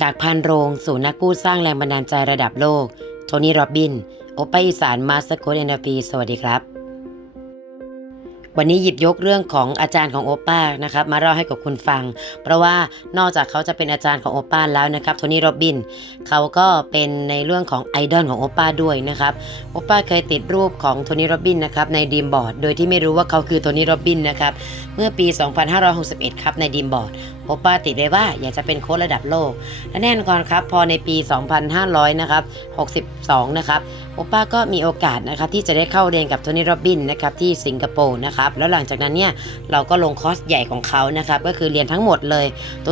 จากพันโรงสู่นักพูดสร้างแรงบันดาลใจระดับโลก โทนี่โรบิน โอปป้าอีสานมาสเตอร์โค้ดเอ็นพีสวัสดีครับ วันนี้หยิบยกเรื่องของอาจารย์ของโอปป้านะครับมาเล่าให้กับคุณฟัง เพราะว่านอกจากเขาจะเป็นอาจารย์ของโอปป้าแล้วนะครับโทนี่โรบินเขาก็เป็นในเรื่องของไอดอลของโอปป้าด้วยนะครับโอปป้าเคยติดรูปของโทนี่โรบินนะครับในดีมบอร์ดโดยที่ไม่รู้ว่าเขาคือโทนี่โรบบินนะครับเมื่อปี 2561 ครับในดีมบอร์ด โอป้าติดไว้ว่าอยากจะเป็นโค้ชระดับโลก และแน่นอนครับ พอในปี 2500นะครับ62 นะครับ โอป้าก็มีโอกาสนะครับที่จะได้เข้าเรียนกับโทนี่โรบินนะครับที่สิงคโปร์นะครับ แล้วหลังจากนั้นเนี่ยเราก็ลงคอร์สใหญ่ของเขานะครับ ก็คือเรียนทั้งหมดเลย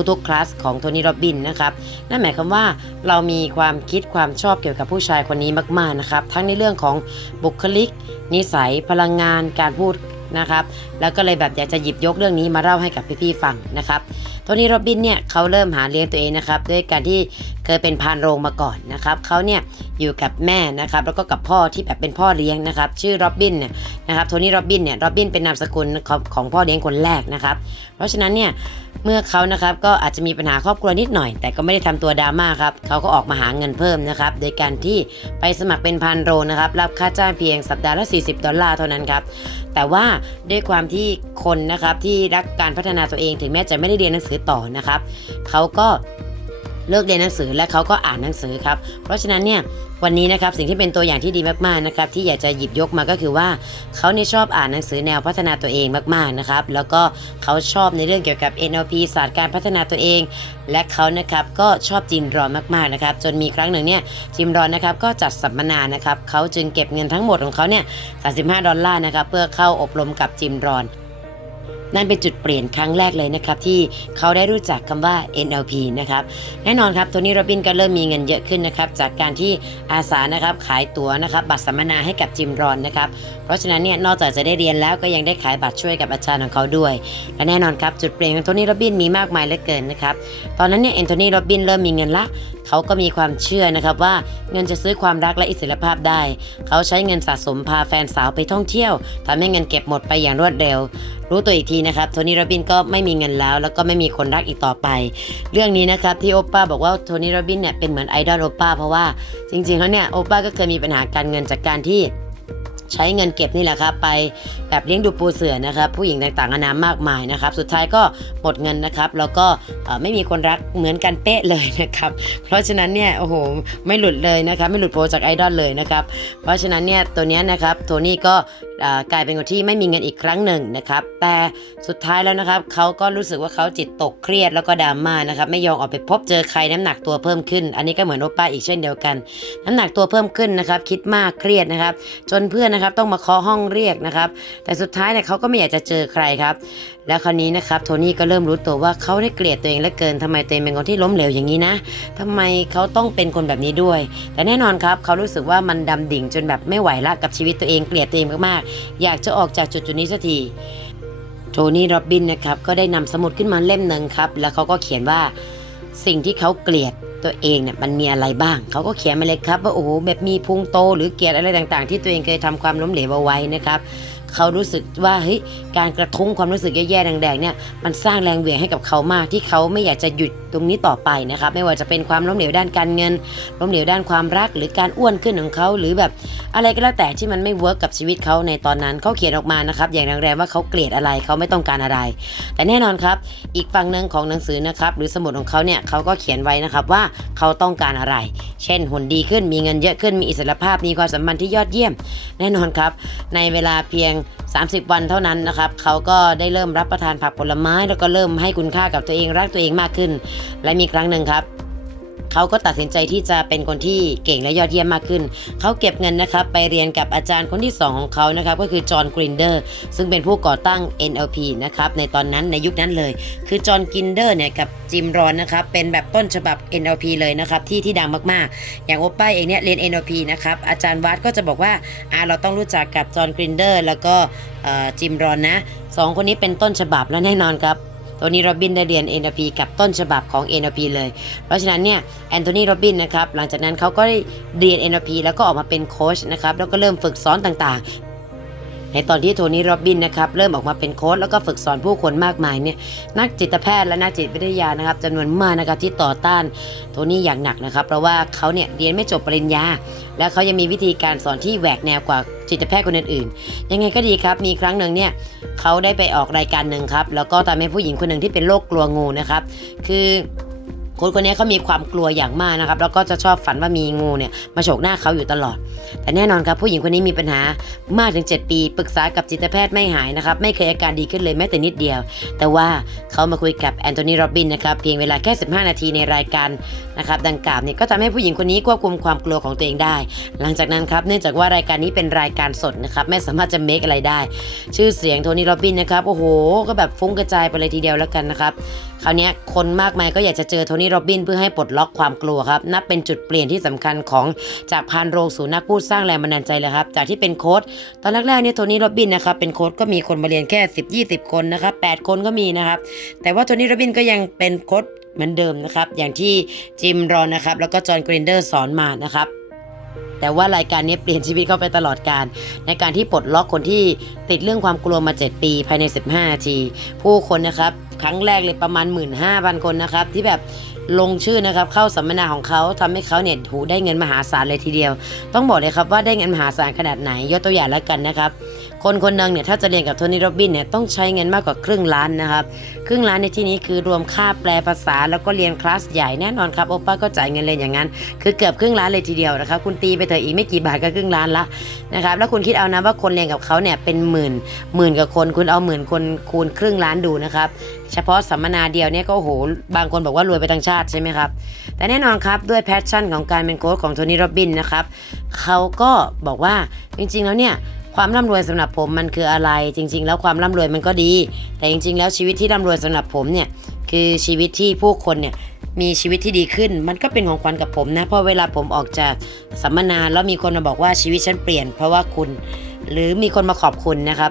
ทุกๆคลาสของโทนี่โรบินนะครับ นั่นหมายความว่าเรามีความคิดความชอบเกี่ยวกับผู้ชายคนนี้มากๆนะครับ ทั้งในเรื่องของบุคลิก นิสัย พลังงาน การพูด นะครับ แล้วก็เลยแบบอยากจะหยิบยกเรื่องนี้มาเล่าให้กับพี่ๆฟังนะครับโทนี่โรบินเนี่ยเขาเริ่มหาเลี้ยงตัวเองนะครับด้วยการที่เคยเป็นพานโรงมาก่อนนะครับเขาเนี่ยอยู่กับแม่นะครับแล้วก็กับพ่อที่แบบเป็นพ่อเลี้ยงนะครับชื่อโรบินเนี่ยนะครับโทนี่โรบินเนี่ยโรบินเป็นนามสกุลของของพ่อเลี้ยงคนแรกนะครับ ราะฉะนั้นเนี่ยเมื่อเขานะครับก็อาจจะมีปัญหาครอบครัวนิดหน่อย แต่ก็ไม่ได้ทำตัวดราม่าครับเขาก็ออกมาหาเงินเพิ่มนะครับโดยการที่ไปสมัครเป็นพันโรนะครับรับค่าจ้างเพียงสัปดาห์ละ 40 ดอลลาร์เท่านั้นครับแต่ว่าด้วยความที่คนนะครับที่รักการพัฒนาตัวเองถึงแม้จะไม่ได้เรียนหนังสือต่อนะครับเขาก็เลิกเรียนหนังสือและเขาก็อ่านหนังสือครับ เพราะฉะนั้นเนี่ย วันนี้นะครับสิ่งที่เป็นตัวอย่างที่ดีมากๆนะครับที่อยากจะหยิบยกมาก็คือว่าเขาเนี่ยชอบอ่านหนังสือแนวพัฒนาตัวเองมากๆนะครับแล้วก็เขาชอบในเรื่องเกี่ยวกับ NLP ศาสตร์การพัฒนาตัวเอง และเขานะครับก็ชอบจิมรอนมากๆนะครับจนมีครั้งหนึ่งเนี่ยจิมรอนนะครับก็จัดสัมมนานะครับเขาจึงเก็บเงินทั้งหมดของเขาเนี่ย35 ดอลลาร์นะครับเพื่อเข้าอบรมกับจิมรอน นั่นเป็นจุดเปลี่ยนครั้งแรกเลยนะครับที่เขาได้รู้จักคำว่า NLP นะครับแน่นอนครับโทนี่โรบินก็เริ่มมีเงินเยอะขึ้นนะครับจากการที่อาสานะครับขายตั๋วนะครับบัตรสัมมนาให้กับจิมรอนนะครับเพราะฉะนั้นเนี่ยนอกจากจะได้เรียนแล้วก็ยังได้ขายบัตรช่วยกับอาจารย์ของเขาด้วย และแน่นอนครับจุดเปลี่ยนของโทนี่โรบินมีมากมายเหลือเกินนะครับตอนนั้นเนี่ยแอนโทนีโรบินเริ่มมีเงินละเขาก็มีความเชื่อนะครับว่าเงินจะซื้อความรักและอิสรภาพได้ เขาใช้เงินสะสมพาแฟนสาวไปท่องเที่ยวทำให้เงินเก็บหมดไปอย่างรวดเร็ว รู้ตัวอีกทีนะครับโทนี่โรบินก็ไม่มีเงินแล้ว แล้วก็ไม่มีคนรักอีกต่อไป เรื่องนี้นะครับที่โอป้าบอกว่าโทนี่โรบินเนี่ยเป็นเหมือนไอดอลโอป้าเพราะว่าจริงๆแล้วเนี่ยโอป้าก็เคยมีปัญหาการเงินจากการที่ ใช้เงินเก็บนี่แหละครับไปแบบเลี้ยงดูปูเสือนะครับ ผู้หญิงต่างๆนานามากมายนะครับ สุดท้ายก็หมดเงินนะครับ แล้วก็ไม่มีคนรักเหมือนกันเป๊ะเลยนะครับ เพราะฉะนั้นเนี่ยโอ้โหไม่หลุดเลยนะครับ ไม่หลุดโปรจากไอดอลเลยนะครับ เพราะฉะนั้นเนี่ยตัวนี้นะครับโทนี่ก็ กลายเป็นคนที่ไม่มีเงินอีกครั้งหนึ่งนะครับแต่สุดท้ายแล้วนะครับเขาก็รู้สึกว่าเขาจิตตกเครียดแล้วก็ดราม่านะครับไม่ยอมออกไปพบเจอใครน้ำหนักตัวเพิ่มขึ้น อันนี้ก็เหมือนโอป้าอีกเช่นเดียวกัน น้ำหนักตัวเพิ่มขึ้นนะครับ คิดมากเครียดนะครับ จนเพื่อนนะครับต้องมาเคาะห้องเรียกนะครับ แต่สุดท้ายเนี่ยเขาก็ไม่อยากจะเจอใครครับแล้วคราวนี้นะครับโทนี่ก็เริ่มรู้ตัวว่าเขาได้เกลียดตัวเองเหลือเกินทำไมตัวเองเป็นคนที่ล้มเหลวอย่างนี้นะทำไมเขาต้องเป็นคนแบบนี้ด้วย แต่แน่นอนครับเขารู้สึกว่ามันดำดิ่งจนแบบไม่ไหวละกับชีวิตตัวเองเกลียดตัวเองมากๆ อยากจะออกจากจุดจุดนี้สักทีโทนี่โรบบินนะครับก็ได้นำสมุดขึ้นมาเล่มหนึ่งครับ แล้วเขาก็เขียนว่าสิ่งที่เขาเกลียดตัวเองเนี่ยมันมีอะไรบ้าง เขาก็เขียนมาเลยครับว่าโอ้โหแบบมีพุงโต หรือเกลียดอะไรต่างๆ ที่ตัวเองเคยทำความล้มเหลวเอาไว้นะครับ เขารู้สึกว่าเฮ้ยการกระทุ้งความรู้สึกแย่ๆแดงๆเนี่ยมันสร้างแรงเหวี่ยงให้กับเขามากที่เขาไม่อยากจะหยุดตรงนี้ต่อไปนะครับไม่ว่าจะเป็นความล้มเหลวด้านการเงินล้มเหลวด้านความรักหรือการอ้วนขึ้นของเขาหรือแบบอะไรก็แล้วแต่ที่มันไม่เวิร์กกับชีวิตเขาในตอนนั้นเขาเขียนออกมานะครับอย่างแรงๆว่าเขาเกลียดอะไรเขาไม่ต้องการอะไร แต่แน่นอนครับ อีกฝั่งหนึ่งของหนังสือนะครับหรือสมุดของเขาเนี่ยเขาก็เขียนไว้นะครับว่าเขาต้องการอะไร เช่นหุ่นดีขึ้นมีเงินเยอะขึ้นมีอิสรภาพมีความสัมพันธ์ที่ยอดเยี่ยม แน่นอนครับ ในเวลาเพียง30 วันเท่านั้นนะครับเขาก็ได้เริ่มรับประทานผักผลไม้ แล้วก็เริ่มให้คุณค่ากับตัวเองรักตัวเองมากขึ้น และมีครั้งหนึ่งครับ เขาก็ตัดสินใจที่จะเป็นคนที่เก่งและยอดเยี่ยมมากขึ้น เขาเก็บเงินนะครับไปเรียนกับอาจารย์คนที่ 2 ของเขานะครับก็คือจอห์นกรินเดอร์ซึ่งเป็นผู้ก่อตั้ง NLP นะครับในตอนนั้นในยุคนั้นเลย คือจอห์นกรินเดอร์เนี่ยกับจิมรอนนะครับเป็นแบบต้นฉบับ NLP เลยนะครับที่ที่ดังมากๆ อย่างโอป้าเองเนี่ยเรียน NLP นะครับอาจารย์วัดก็จะบอกว่าอ่าเราต้องรู้จักกับจอห์นกรินเดอร์แล้วก็จิมรอนนะสองคนนี้เป็นต้นฉบับและแน่นอนครับัวนี้โรบินได้เรียน NLP กับต้นฉบับของ NLP เลย เพราะฉะนั้นเนี่ยแอนโทนีโรบินนะครับหลังจากนั้นเขาก็ได้เรียน NLP แล้วก็ออกมาเป็นโค้ชนะครับแล้วก็เริ่มฝึกสอนต่างๆ ในตอนที่โทนี่โรบินนะครับเริ่มออกมาเป็นโค้ชแล้วก็ฝึกสอนผู้คนมากมายเนี่ยนักจิตแพทย์และนักจิตวิทยานะครับจำนวนมากนะครับที่ต่อต้านโทนี่อย่างหนักนะครับ เพราะว่าเขาเนี่ยเรียนไม่จบปริญญา และเขายังมีวิธีการสอนที่แหวกแนวกว่าจิตแพทย์คนอื่นๆ ยังไงก็ดีครับ มีครั้งหนึ่งเนี่ยเขาได้ไปออกรายการหนึ่งครับ แล้วก็ทำให้ผู้หญิงคนหนึ่งที่เป็นโรคกลัวงูนะครับ คือ คนคนนี้เขามีความกลัวอย่างมากนะครับ แล้วก็จะชอบฝันว่ามีงูเนี่ยมาโฉกหน้าเขาอยู่ตลอด แต่แน่นอนครับผู้หญิงคนนี้มีปัญหามากถึง 7 ปี ปรึกษากับจิตแพทย์ไม่หายนะครับ ไม่เคยอาการดีขึ้นเลยแม้แต่นิดเดียว แต่ว่าเขามาคุยกับแอนโทนีโรบินนะครับ เพียงเวลาแค่ 15 นาทีในรายการนะครับ ดังกล่าวเนี่ยก็ทำให้ผู้หญิงคนนี้ควบคุมความกลัวของตัวเองได้ หลังจากนั้นครับ เนื่องจากว่ารายการนี้เป็นรายการสดนะครับ ไม่สามารถจะเมคอะไรได้ ชื่อเสียงโทนี่โรบินนะครับ โอ้โห ก็แบบฟุ้งกระจายไปเลยทีเดียวแล้วกันนะครับ คราวนี้คนมากมายก็อยากจะเจอโทนี่โรบินเพื่อให้ปลดล็อกความกลัวครับ นับเป็นจุดเปลี่ยนที่สำคัญของจากพานโรงสู่นักพูดสร้างแรงบันดาลใจเลยครับ จากที่เป็นโค้ชตอนแรกๆเนี่ยโทนี่โรบินนะครับเป็นโค้ชก็มีคนมาเรียนแค่ 10 20 คนนะครับ8คนก็มีนะครับ แต่ว่าโทนี่โรบินก็ยังเป็นโค้ชเหมือนเดิมนะครับ อย่างที่จิมรอนนะครับ แล้วก็จอห์นกรินเดอร์สอนมานะครับ แต่ว่ารายการนี้เปลี่ยนชีวิตเขาไปตลอดการ ในการที่ปลดล็อกคนที่ติดเรื่องความกลัวมา 7 ปีภายใน 15 นาที ผู้คนนะครับครั้งแรกเลยประมาณ 15,000 คนนะครับที่แบบลงชื่อนะครับเข้าสัมมนาของเขาทำให้เขาเนี่ยหูได้เงินมหาศาลเลยทีเดียว ต้องบอกเลยครับว่าได้เงินมหาศาลขนาดไหนยกตัวอย่างแล้วกันนะครับ คนคนหนึ่งเนี่ยถ้าจะเรียนกับโทนี่โรบินเนี่ยต้องใช้เงินมากกว่าครึ่งล้านนะครับครึ่งล้านในที่นี้คือรวมค่าแปลภาษาแล้วก็เรียนคลาสใหญ่แน่นอนครับโอป้าก็จ่ายเงินเรียนอย่างนั้น คือเกือบครึ่งล้านเลยทีเดียวนะครับคุณตีไปเถอะอีกไม่กี่บาทก็ครึ่งล้านละนะครับแล้วคุณคิดเอานะว่าคนเรียนกับเขาเนี่ยเป็นหมื่นหมื่นกับคนคุณเอาหมื่นคนคูณครึ่งล้านดูนะครับเฉพาะสัมมนาเดียวเนี่ยก็โหบางคนบอกว่ารวยไปทั้งชาติใช่ไหมครับแต่แน่นอนครับด้วยแพชชั่นของการเป็นโค้ชของโทนี่โรบินนะครับเขาก็บอกว่าจริงๆแล้วเนี่ย ความร่ำรวยสำหรับผมมันคืออะไร จริง ๆ แล้วความร่ำรวยมันก็ดี แต่จริง ๆ แล้วชีวิตที่ร่ำรวยสำหรับผมเนี่ยคือชีวิตที่ผู้คนเนี่ยมีชีวิตที่ดีขึ้น มันก็เป็นของขวัญกับผมนะเพราะเวลาผมออกจากสัมมนาแล้วมีคนมาบอกว่าชีวิตฉันเปลี่ยน เพราะว่าคุณ หรือมีคนมาขอบคุณนะครับ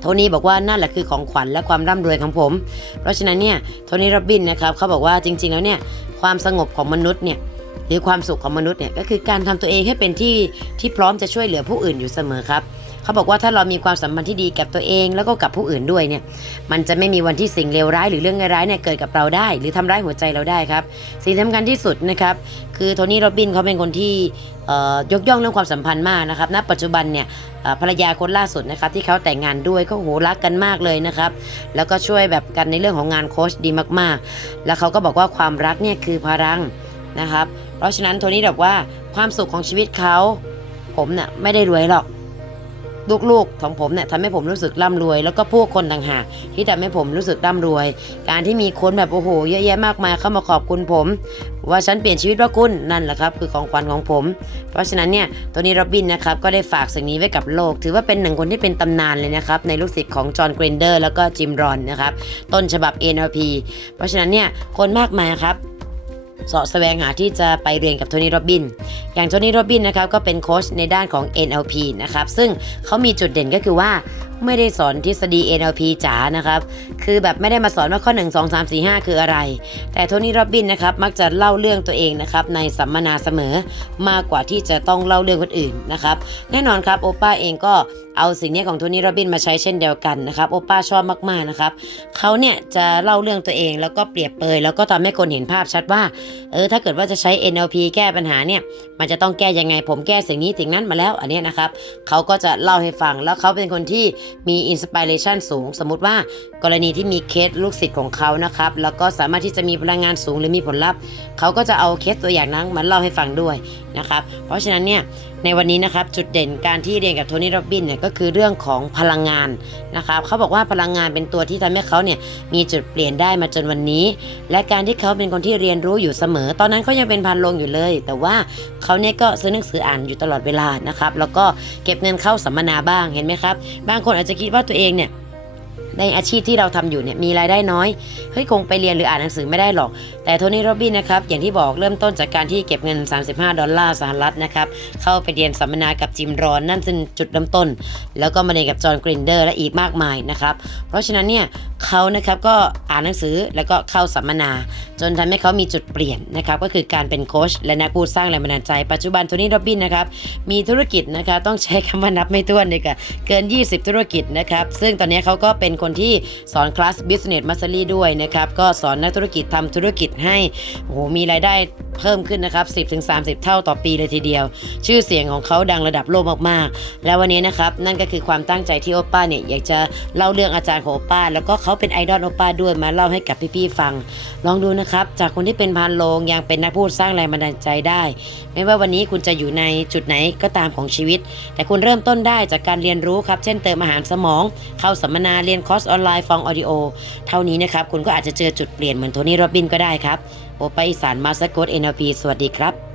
โทนี่บอกว่านั่นแหละคือของขวัญและความร่ำรวยของผม เพราะฉะนั้นเนี่ยโทนี่โรบบินนะครับเขาบอกว่าจริง ๆ แล้วเนี่ยความสงบของมนุษย์เนี่ย หรือความสุขของมนุษย์เนี่ยก็คือการทำตัวเองให้เป็นที่ที่พร้อมจะช่วยเหลือผู้อื่นอยู่เสมอครับเขาบอกว่าถ้าเรามีความสัมพันธ์ที่ดีกับตัวเองแล้วก็กับผู้อื่นด้วยเนี่ยมันจะไม่มีวันที่สิ่งเลวร้ายหรือเรื่องร้ายเนี่ยเกิดกับเราได้ หรือทำร้ายหัวใจเราได้ครับ สิ่งสำคัญที่สุดนะครับคือโทนี่โรบินเขาเป็นคนที่ยกย่องเรื่องความสัมพันธ์มากนะครับณปัจจุบันเนี่ยภรรยาคนล่าสุดนะครับที่เขาแต่งงานด้วยก็โหรักกันมากเลยนะครับแล้วก็ช่วยแบบกันในเรื่องของงานโค้ชดีมากๆ แล้วเขาก็บอกว่าความรักเนี่ยคือพลัง นะครับ เพราะฉะนั้นโทนี่บอกว่าความสุขของชีวิตเขาผมเนี่ยไม่ได้รวยหรอก ลูกๆของผมเนี่ยทำให้ผมรู้สึกร่ำรวย แล้วก็ผู้คนต่างหากที่ทำให้ผมรู้สึกร่ำรวย การที่มีคนแบบโอ้โหเยอะแยะมากมายเข้ามาขอบคุณผม ว่าฉันเปลี่ยนชีวิตเพราะคุณนั่นแหละครับ คือของขวัญของผม เพราะฉะนั้นเนี่ยตัวนี้โรบบินนะครับก็ได้ฝากสิ่งนี้ไว้กับโลก ถือว่าเป็นหนึ่งคนที่เป็นตำนานเลยนะครับในลูกศิษย์ของจอห์นเกรนเดอร์แล้วก็จิมรอนนะครับต้นฉบับ NLP เพราะฉะนั้นเนี่ยคนมากมายครับ เสาะแสวงหาที่จะไปเรียนกับโทนี่โรบิน อย่างโทนี่โรบินนะครับก็เป็นโค้ชในด้านของ NLP นะครับซึ่งเขามีจุดเด่นก็คือว่า ไม่ได้สอนทฤษฎี NLP จ๋านะครับ คือแบบไม่ได้มาสอนว่าข้อ 1 2 3 4 5 คืออะไร แต่โทนี่โรบบินนะครับมักจะเล่าเรื่องตัวเองนะครับในสัมมนาเสมอมากกว่าที่จะต้องเล่าเรื่องคนอื่นนะครับ แน่นอนครับโอป้าเองก็เอาสิ่งนี้ของโทนี่โรบบินมาใช้เช่นเดียวกันนะครับโอป้าชอบมากๆนะครับเขาเนี่ยจะเล่าเรื่องตัวเองแล้วก็เปรียบเปยแล้วก็ทำให้คนเห็นภาพชัดว่าเออถ้าเกิดว่าจะใช้ NLP แก้ปัญหาเนี่ยมันจะต้องแก้ยังไงผมแก้สิ่งนี้สิ่งนั้นมาแล้วอันนี้นะครับเขาก็จะเล่าให้ฟังแล้วเขาเป็นคนที่มีอินสปิเรชันสูง สมมติว่ากรณีที่มีเคสลูกศิษย์ของเขานะครับ แล้วก็สามารถที่จะมีพลังงานสูงหรือมีผลลัพธ์เขาก็จะเอาเคสตัวอย่างนั้นมาเล่าให้ฟังด้วยนะครับเพราะฉะนั้นเนี่ยในวันนี้นะครับจุดเด่นการที่เรียนกับโทนี่โรบินเนี่ยก็คือเรื่องของพลังงานนะครับเขาบอกว่าพลังงานเป็นตัวที่ทำให้เขาเนี่ยมีจุดเปลี่ยนได้มาจนวันนี้ และการที่เขาเป็นคนที่เรียนรู้อยู่เสมอ ตอนนั้นเขายังเป็นพันลงอยู่เลย แต่ว่าเขาเนี่ยก็ซื้อหนังสืออ่านอยู่ตลอดเวลานะครับแล้วก็เก็บเงินเข้าสัมมนาบ้างเห็นไหมครับบางคนอาจจะคิดว่าตัวเองเนี่ย ในอาชีพที่เราทำอยู่เนี่ยมีรายได้น้อยเฮ้ยคงไปเรียนหรืออ่านหนังสือไม่ได้หรอก แต่โทนี่โรบินนะครับอย่างที่บอกเริ่มต้นจากการที่เก็บเงิน 35 ดอลลาร์สหรัฐนะครับเข้าไปเรียนสัมมนากับจิมรอนนั่นเป็นจุดเริ่มต้น แล้วก็มาเรียนกับจอห์นกรินเดอร์และอีกมากมายนะครับเพราะฉะนั้นเนี่ยเขานะครับก็อ่านหนังสือแล้วก็เข้าสัมมนา จนทำให้เขามีจุดเปลี่ยนนะครับก็คือการเป็นโค้ชและนักพูดสร้างแรงบันดาลใจปัจจุบันโทนี่โรบินนะครับมีธุรกิจนะครับต้องใช้คำว่านับไม่ถ้วนเลยค่ะเกิน 20 ธุรกิจนะครับซึ่งตอนนี้เขาก็เป็นคนที่สอนคลาส Business Mastery ด้วยนะครับ ก็สอนนักธุรกิจทำธุรกิจให้โอ้โหมีรายได้ เพิ่มขึ้นนะครับ 10-30 เท่าต่อปีเลยทีเดียว ชื่อเสียงของเขาดังระดับโลกมากๆ แล้ววันนี้นะครับนั่นก็คือความตั้งใจที่โอป้าเนี่ยอยากจะเล่าเรื่องอาจารย์ของโอป้า แล้วก็เขาเป็นไอดอลโอป้าด้วยมาเล่าให้กับพี่ๆฟัง ลองดูนะครับ จากคนที่เป็นพานโลงยังเป็นนักพูดสร้างแรงบันดาลใจได้ ไม่ว่าวันนี้คุณจะอยู่ในจุดไหนก็ตามของชีวิต แต่คุณเริ่มต้นได้จากการเรียนรู้ครับ เช่นเติมอาหารสมอง เข้าสัมมนาเรียนคอร์สออนไลน์ฟังออดิโอเท่านี้นะครับคุณก็อาจจะเจอจุดเปลี่ยนเหมือนโทนี่โรบินก็ได้ครับ โอไปาอีสานมาสกต NLP สวัสดีครับ